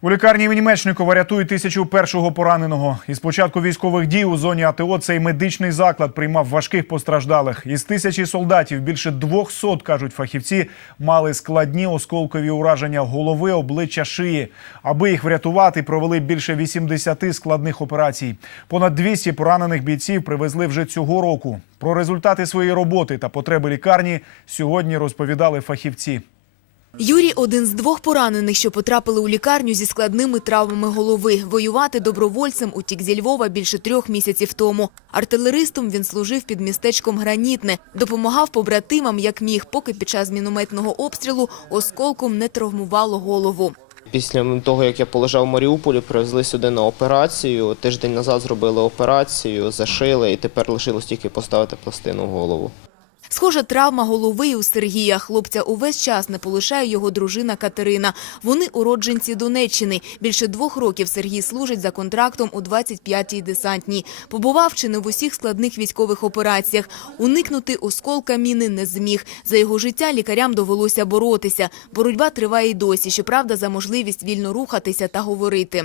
У лікарні імені Мечникова рятують тисячу першого пораненого. Із початку військових дій у зоні АТО цей медичний заклад приймав важких постраждалих. Із тисячі солдатів більше 200, кажуть фахівці, мали складні осколкові ураження голови, обличчя, шиї. Аби їх врятувати, провели більше 80 складних операцій. Понад 200 поранених бійців привезли вже цього року. Про результати своєї роботи та потреби лікарні сьогодні розповідали фахівці. Юрій – один з двох поранених, що потрапили у лікарню зі складними травмами голови. Воювати добровольцем утік зі Львова більше трьох місяців тому. Артилеристом він служив під містечком Гранітне. Допомагав побратимам, як міг, поки під час мінометного обстрілу осколком не травмувало голову. Після того, як я полежав в Маріуполі, привезли сюди на операцію. Тиждень назад зробили операцію, зашили, і тепер лишилось тільки поставити пластину в голову. Схожа травма голови і у Сергія. Хлопця увесь час не полишає його дружина Катерина. Вони уродженці Донеччини. Більше двох років Сергій служить за контрактом у 25-й десантній. Побував чи не в усіх складних військових операціях. Уникнути осколка міни не зміг. За його життя лікарям довелося боротися. Боротьба триває й досі, щоправда, за можливість вільно рухатися та говорити.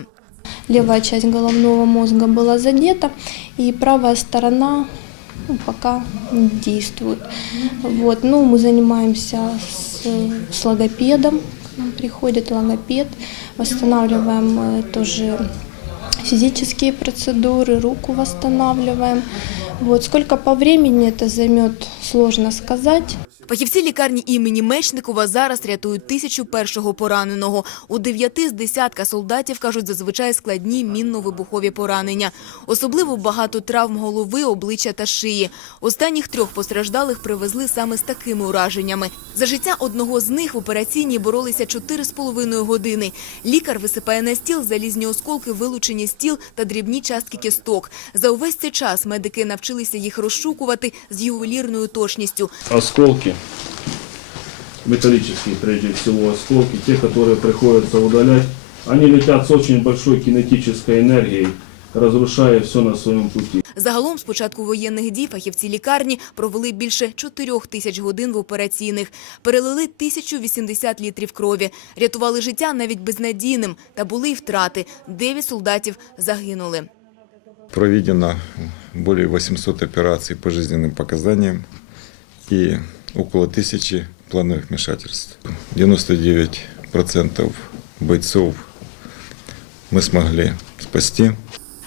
Левая часть головного мозга была задета, и правая сторона ну, пока не действует. Вот. Ну, мы занимаемся с, с логопедом, к нам приходит логопед, восстанавливаем э, тоже физические процедуры, руку восстанавливаем. Вот. Сколько по времени это займет, сложно сказать. Фахівці лікарні імені Мечникова зараз рятують тисячу першого пораненого. У дев'яти з десятка солдатів, кажуть, зазвичай складні мінно-вибухові поранення. Особливо багато травм голови, обличчя та шиї. Останніх трьох постраждалих привезли саме з такими ураженнями. За життя одного з них в операційній боролися 4,5 години. Лікар висипає на стіл залізні осколки, вилучені стіл та дрібні частки кісток. За увесь цей час медики навчилися їх розшукувати з ювелірною точністю. осколки, металлические прежде всего осколки, те, которые приходится удалять, они летят с очень большой кинетической энергией, разрушая все на своем пути. Загалом з початку воєнних дій фахівці лікарні провели більше 4 тисяч годин в операційних, перелили 1080 літрів крові, рятували життя навіть безнадійним, та були й втрати. Дев'ять солдатів загинули. Проведено более 800 операций по жизненным показаниям и около тысячи плановых вмешательств. 99% бойцов мы смогли спасти.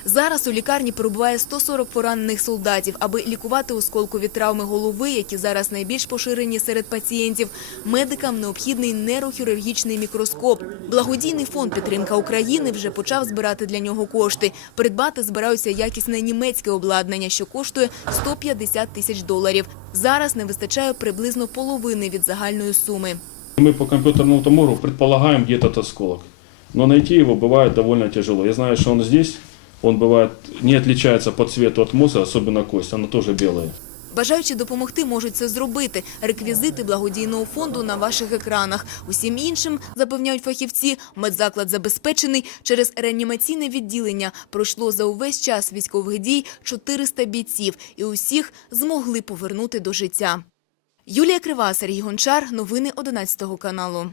Зараз у лікарні перебуває 140 поранених солдатів. Аби лікувати осколкові травми голови, які зараз найбільш поширені серед пацієнтів, медикам необхідний нейрохірургічний мікроскоп. Благодійний фонд «Підтримка України» вже почав збирати для нього кошти. Придбати збираються якісне німецьке обладнання, що коштує 150 тисяч доларів. Зараз не вистачає приблизно половини від загальної суми. Мы по компьютерному томографу предполагаем где этот осколок, но найти его бывает довольно тяжело. Я знаю, что он здесь, он бывает не отличается по цвету от мозга, особенно кость, она тоже белая. Бажаючи допомогти, можуть це зробити. Реквізити благодійного фонду на ваших екранах. Усім іншим, запевняють фахівці, медзаклад забезпечений. Через реанімаційне відділення пройшло за увесь час військових дій 400 бійців. І усіх змогли повернути до життя. Юлія Крива, Сергій Гончар. Новини 11 каналу.